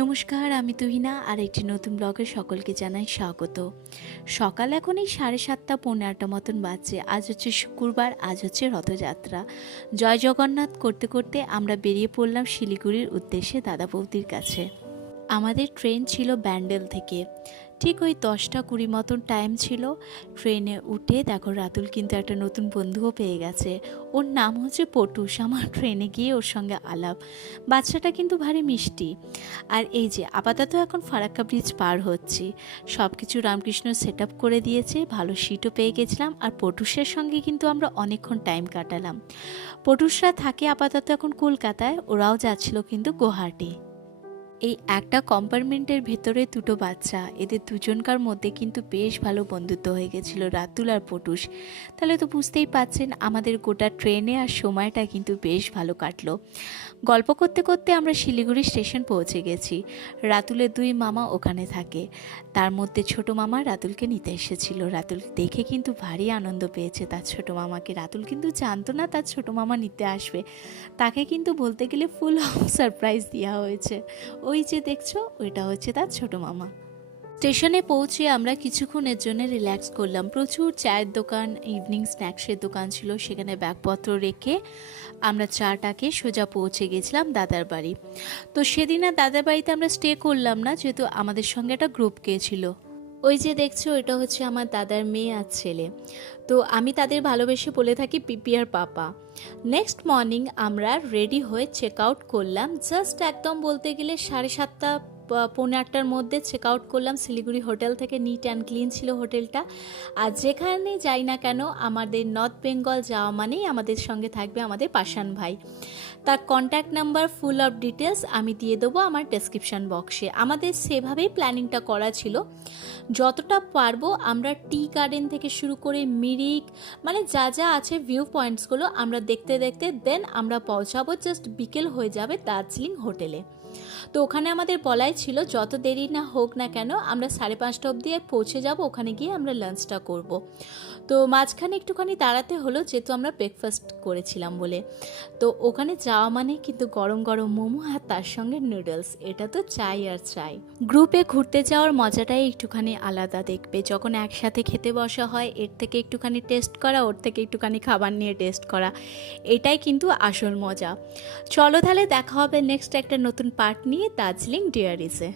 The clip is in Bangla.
নমস্কার, আমি তুহিনা আর একটি নতুন ব্লগে সকলকে জানাই স্বাগত। সকাল এখন এই 7:30 পৌনে 8টা মতন বাজছে। আজ হচ্ছে শুক্রবার, আজ হচ্ছে রথযাত্রা। জয় জগন্নাথ করতে করতে আমরা বেরিয়ে পড়লাম শিলিগুড়ির উদ্দেশ্যে দাদা বৌদির কাছে। আমাদের ট্রেন ছিল ব্যান্ডেল থেকে। ঠিক ওই 10টা 20 মতন টাইম ছিল। ট্রেনে উঠে দেখো রাতুল কিন্তু একটা নতুন বন্ধুও পেয়ে গেছে। ওর নাম হচ্ছে পটুস। আমার ট্রেনে গিয়ে ওর সঙ্গে আলাপ। বাচ্চাটা কিন্তু ভারী মিষ্টি। আর এই যে আপাতত এখন ফারাক্কা ব্রিজ পার হচ্ছি। সব কিছু রামকৃষ্ণ সেট আপ করে দিয়েছে, ভালো সিটও পেয়ে গেছিলাম। আর পটুসের সঙ্গে কিন্তু আমরা অনেকক্ষণ টাইম কাটালাম। পটুসরা থাকে আপাতত এখন কলকাতায়, ওরাও যাচ্ছিল কিন্তু গুয়াহাটি। এই একটা কম্পার্টমেন্টের ভেতরে দুটো বাচ্চা, এদের দুজনকার মধ্যে কিন্তু বেশ ভালো বন্ধুত্ব হয়ে গেছিলো, রাতুল আর পটুস। তাহলে তো বুঝতেই পাচ্ছেন আমাদের গোটা ট্রেনে আর সময়টা কিন্তু বেশ ভালো কাটলো। গল্প করতে করতে আমরা শিলিগুড়ি স্টেশন পৌঁছে গেছি। রাতুলের দুই মামা ওখানে থাকে। তার মধ্যে ছোট মামা রাতুলকে নিতে এসেছিল। রাতুল দেখে কিন্তু ভারী আনন্দ পেয়েছে তার ছোট মামাকে। রাতুল কিন্তু জানতো না তার ছোট মামা নিতে আসবে। তাকে কিন্তু বলতে গেলে ফুল সারপ্রাইজ দেওয়া হয়েছে। ওই যে দেখছো, ওইটা হচ্ছে তার ছোট মামা। স্টেশনে পৌঁছে আমরা কিছুক্ষণের জন্য রিল্যাক্স করলাম। প্রচুর চায়ের দোকান, ইভিনিং স্ন্যাক্সের দোকান ছিল। সেখানে ব্যাগপত্র রেখে আমরা চাটাকে সোজা পৌঁছে গেছিলাম দাদার বাড়ি। তো সেদিন আর দাদার বাড়িতে আমরা স্টে করলাম না, যেহেতু আমাদের সঙ্গে একটা গ্রুপ গিয়েছিল। ওই যে দেখছো, এটা হচ্ছে আমার দাদার মেয়ে আর ছেলে। তো আমি তাদের ভালোবেসে বলে থাকি পিপি আর পাপা। নেক্সট মর্নিং আমরা রেডি হয়ে চেক আউট করলাম। জাস্ট একদম বলতে গেলে 7:30 পৌনে 8টার মধ্যে চেক আউট করলাম শিলিগুড়ি হোটেল থেকে। নিট অ্যান্ড ক্লিন ছিল হোটেলটা। আর যেখানে যাই না কেন, আমাদের নর্থ বেঙ্গল যাওয়া মানেই আমাদের সঙ্গে থাকবে আমাদের পাশান ভাই। তার contact number, full of details আমি দিয়ে দেবো আমার ডেসক্রিপশান বক্সে। আমাদের সেভাবেই প্ল্যানিংটা করা ছিল। যতটা পারবো আমরা টি গার্ডেন থেকে শুরু করে মিরিক, মানে যা যা আছে ভিউ পয়েন্টসগুলো আমরা দেখতে দেখতে দেন আমরা পৌঁছাবো। জাস্ট বিকেল হয়ে যাবে দার্জিলিং হোটেলে। তো ওখানে আমাদের বলাই ছিল যত দেরি না হোক না কেন আমরা 5:30 অবধি পৌঁছে যাব। ওখানে গিয়ে আমরা লাঞ্চটা করব। তো মাঝখানে একটুখানি দাঁড়াতে হলো, যেহেতু আমরা ব্রেকফাস্ট করেছিলাম বলে। তো ওখানে যাওয়া মানে কিন্তু গরম গরম মোমো আর তার সঙ্গে নুডলস, এটা তো চাই আর চাই। গ্রুপে ঘুরতে যাওয়ার মজাটাই একটুখানি আলাদা। দেখবে যখন একসাথে খেতে বসা হয়, এর থেকে একটুখানি টেস্ট করা, ওর থেকে একটুখানি খাবার নিয়ে টেস্ট করা, এটাই কিন্তু আসল মজা। চলো তাহলে দেখা হবে নেক্সট একটা নতুন পার্ট নিয়ে দার্জিলিং ডিয়ারিসে।